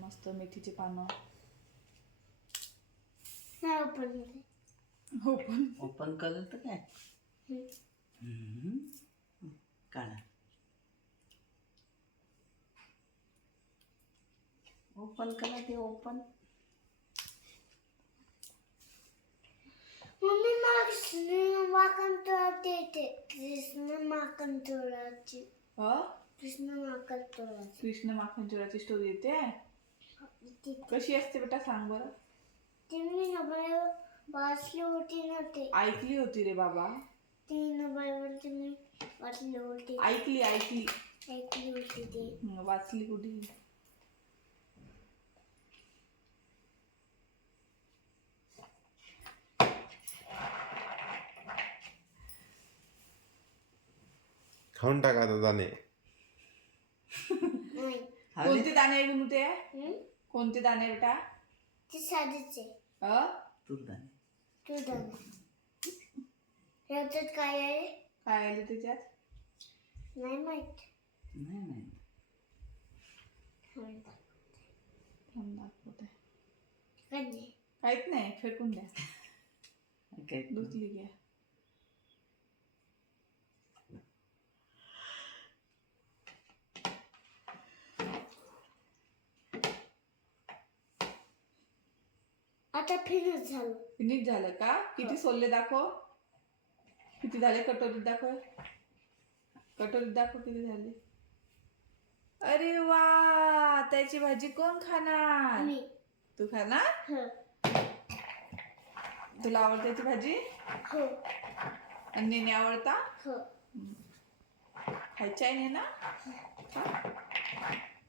मस्त मेथीचे पानं. ओपन करेल तर काय काढा. ओपन करा ते ओपन. मम्मी मला कृष्ण माकन तोडायचे येते. कृष्ण माकन तोडायची. कृष्ण माकन तोडायची. कृष्ण माखन चोराची स्टोरी येते. कशी असते बेटा सांग बरं. ती मी नबाई वाचली होती ना ते. ऐकली होती रे बाबा. ती नबाईवरती मी वाचली होती. ऐकली होती ती. वाचली कुठे. खाऊन टाका आता दाणे. नाही. कोणते दाणे आहे ते. कोणते दाणे बेटा. ते साधीचे. तुरदाणे. याच्यात काय आहे. काय आले त्याच्यात. नाही माहित. नाही दाखवत आहे. कधी. काहीच नाही फेकून द्या. काय धुतली घ्या. आता फिनिश झालं का. किती सोलले दाखव. किती झाले कटोरीत दाखव. किती झाले. अरे वा त्याची भाजी कोण खाणार. मी. तू खाणार. तुला आवडते त्याची भाजी. हो. अन्नीने आवडता. हो. खायची आहे ना.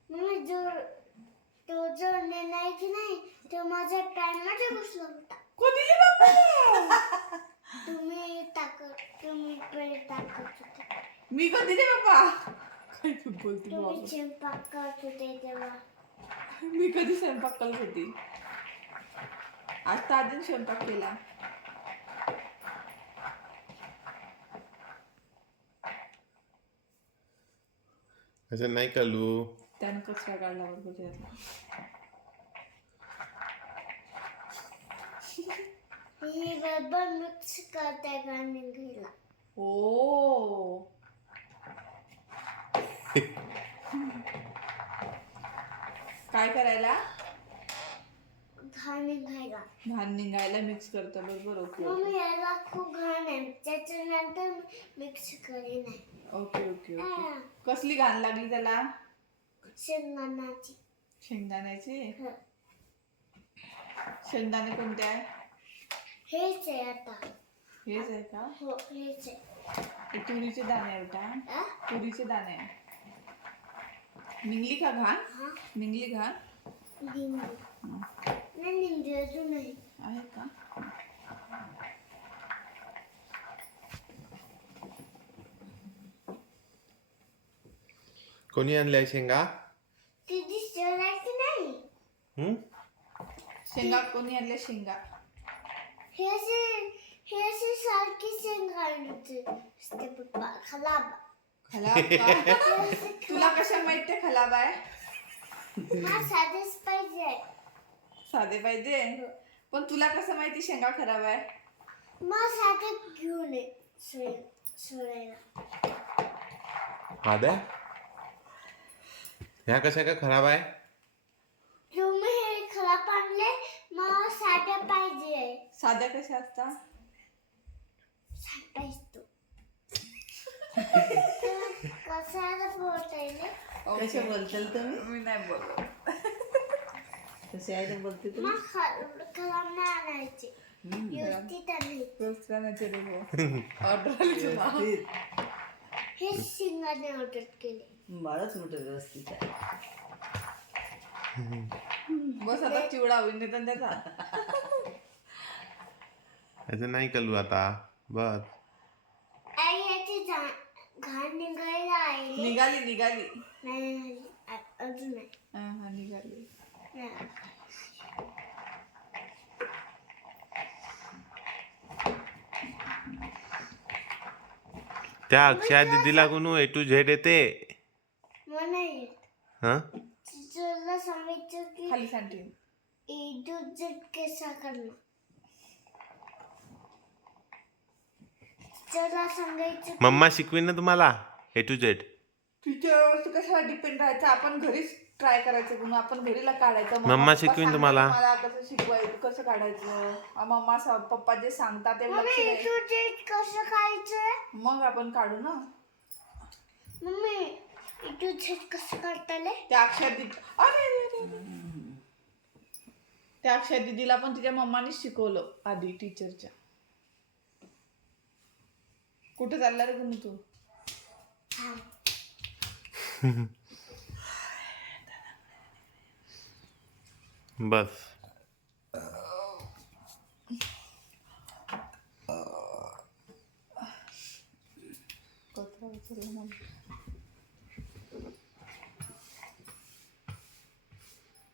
मम्मी तो जो नाही की नाही तो माझ्या पॅन मध्ये घुसला होता. कोणी बाबा. तुम्ही पहिले टाकत होते. मी कधी रे बाबा. काय तू बोलते तुम्ही बाबा. स्वयंपाक करत होते तेव्हा. मी कधी स्वयंपाक करत होती. आज तर आधी स्वयंपाक केला. असं नाही कलू. त्यानं कचरा काढला बरोबर त्यातला. ही बरोबर मिक्स करते गाणी घ्यायला. ओ. काय करायला. घाण निघायला. घाण निघायला मिक्स करतं बरोबर. ओके मम्मी याला खूप घाण आहे त्याच्यानंतर मिक्स करेन आहे. ओके. कसली घाण लागली त्याला. शेंगदाण्याची. शेंगदाण्याची. हो. शेंगदाणे कोणते आहे. हेच आहे आता. हेच आहे का. हो हेच आहे. हे तुरीचे दाणे आहे बेटा. तुरीचे दाणे आहे. निघली का घाण. निघली घाण. नाही निघली अजून नाही. आहे का. कोणी आणल्या शेंगा. ती दिसते की नाही. शेंगा कोणी आणल्या शेंगा. हे अशी सारखी शेंगा आणते पप्पा. खलाब का. तुला कशा माहित ते खलाब आहे. मला साधेच पाहिजे. साधे पाहिजे. पण तुला कसं माहिती शेंगा खराब आहे. मला साधे घेऊन ये सोडायला. आद्या ह्या कशा का खराब आहे. तुम्ही हे खराब आणले. मला साध्या पाहिजे. साध्या कशा असतात. साधा असतो. कशाला बोलताय. कशा बोलताल तुम्ही. मी नाही बोलत. कसे आहे बोलते तुम्ही. मग खराब नाही आणायचे. व्यवस्थित आणायचे. ऑर्डर आली तुला. हे शिंगाने ऑर्डर केले. बाळच मोठं व्यवस्थित आहे. बस आता चिवडा होईल नाही त्याचा. असं नाही कलू आता. बस आई याची घाण निघायला आहे. निघाली. नाही अजून नाही. हा निघाली. त्या अक्षया दीदीला कोण A to Z येते. मला नाही येत. हा तुला सांगितलं सांगायचं की खाली सांगते A to Z कसा करणार चला सांगायचं मम्मा शिकवीन ना तुम्हाला ए टू झेड. टीचरवरती कशाला डिपेंड राहायचं आपण घरीच ट्राय करायचं पुन्हा आपण घरीला काढायचं मम्मा पप्पा शिकवीन सांगतात तुम्हाला. मला कसं शिकवायचं कसं काढायचं पप्पा जे सांगतात ते लक्ष मम्मी A द्यायचं. to Z कसं खायचं मग आपण काढू ना मम्मी A to Z कसं काढताले त्या अक्षर दिदी त्या अक्षर दिदीला पण तिच्या मम्मानीच शिकवलं आधी टीचरच्या. कुठे चालला रे गुणू तू बस कचरा उचलला मला.